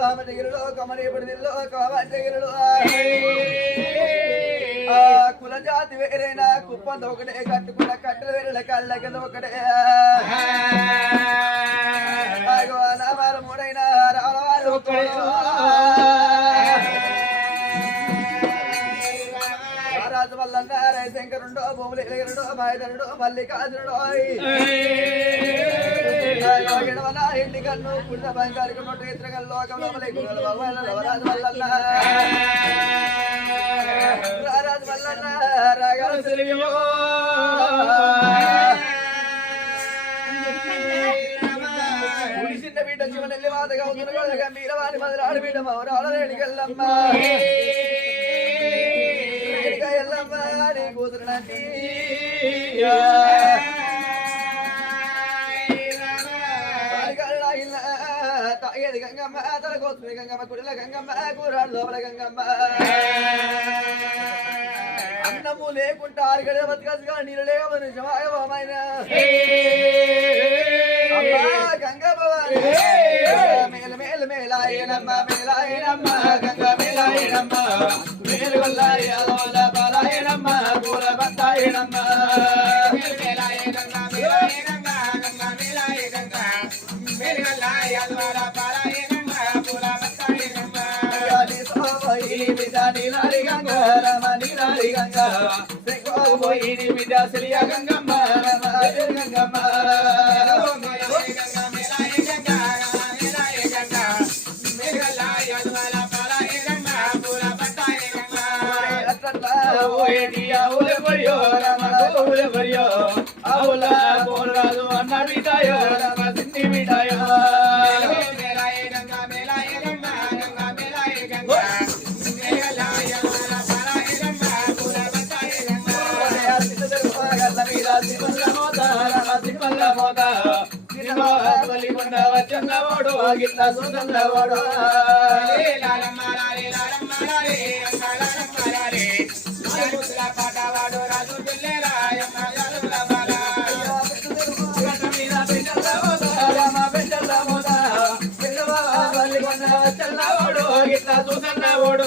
ఇప్పుడు దిల్లు ఆమె జగిరుడు కమని ఇప్పుడు దిల్లు కమ జగిరుడు ఆ కుల జాతి వేరేనా కుప్పంత ఒకటే కట్టుకున్న కట్టెలు వేరే కళ్ళ ఒకటే. నామాల మూడైనా రావాలి శంకరుండో భూములు ఎలుగురుడో మాయధరుడో మల్లికార్జునుడో ఎడవన ఇంటి కన్ను పుట్ట బంగారికి నోటు ఇతర లోకంలో రాజు మల్లన్న రాజు మల్లన్న రాగాలు చిన్న బిడ్డ చివనెల్లి మాతగా బిడ్డ మౌరాడలేడికెళ్ళమ్మ కూతురు నాటి తాగేది గంగమ్మ తల కోతుని గంగమ్మ కుడిల గంగమ్మ కూరాడు లోపల గంగమ్మ. అన్నము లేకుంటా ఆరుగడ బతకసుగా నీళ్ళు లేవని నిజమాయమైన అమ్మా గంగమ్మ మేల మేల మేలాయనమ్మ గంగ మేలాయనమ్మ పోయి గంగమ్మ గంగమ్మ వచ్చన్నవాడు గిట్ల సుందరవాడు చూసన్నవాడు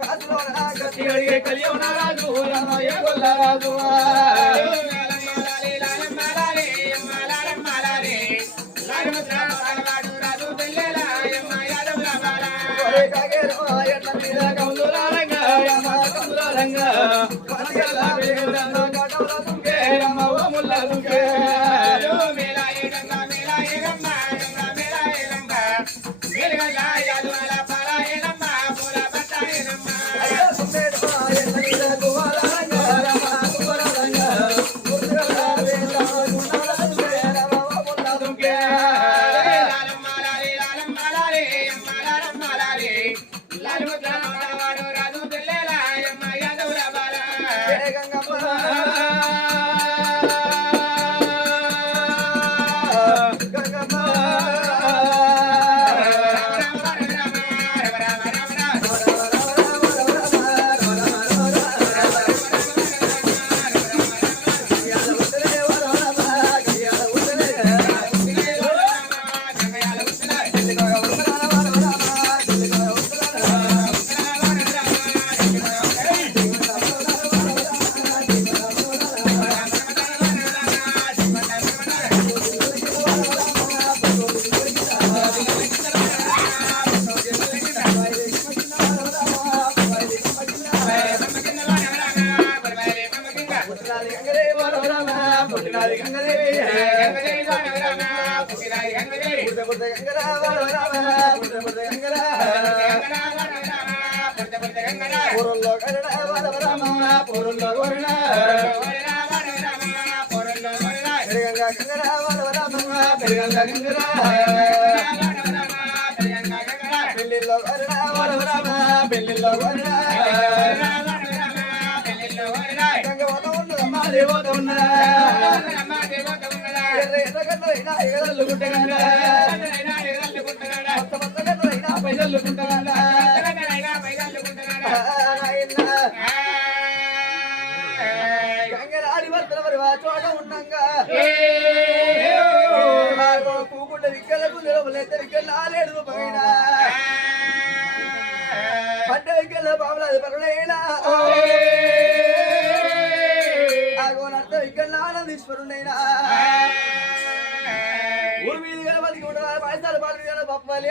కాసులో నాగతి అడిగే Bye. రాజు రమయ్య గొల్ల రాజు ఏ గంగమ్మ పెళ్ళిలో పెళ్ళిలో ఉన్నదమ్మా దేవత ఉన్నదా గంగరాడి మరి చోట ఉండంగా పూకుండ విక్కలకు నిలవలేత విక్కలు ఆలేడు రూపమైనా ఆనందీశ్వరుడైనా ఊరి మీద బతికి ఉండరా పాయసాలు పాలు గల పప్పలి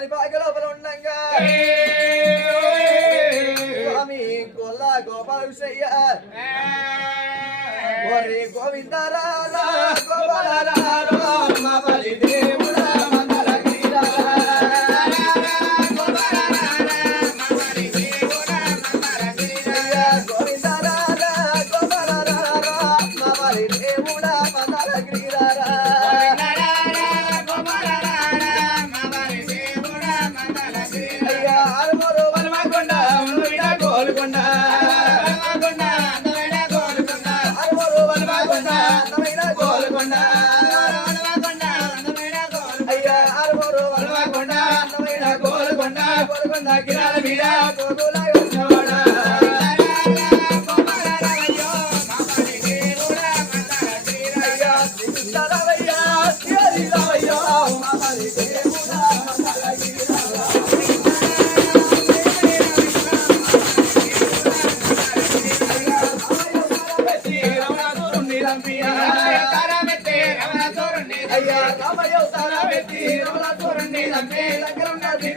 గోపాలయ్య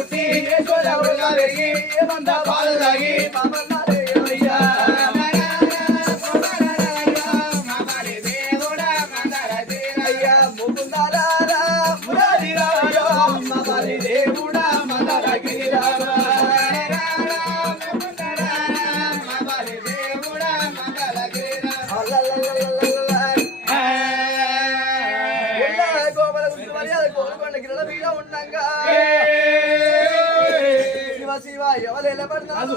పుట్టి యశోదవుడుగా పెరిగి మంద పాలు తాగి. మమ్మల్ని అయ్యా అయ్యా ముకుందారా గిరల మీద ఉండంగా. శివ శివ ఎవరు పడతారు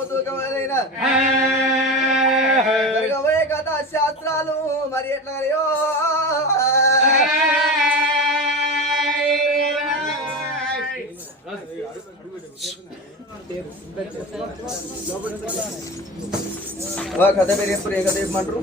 వరపోతుకమైనా జరగబోయే కథ శాస్త్రాలు. మరి ఎట్లా అయ్యో కథ పేరు ఎప్పుడు ఏ కథ చెప్పమంటారు?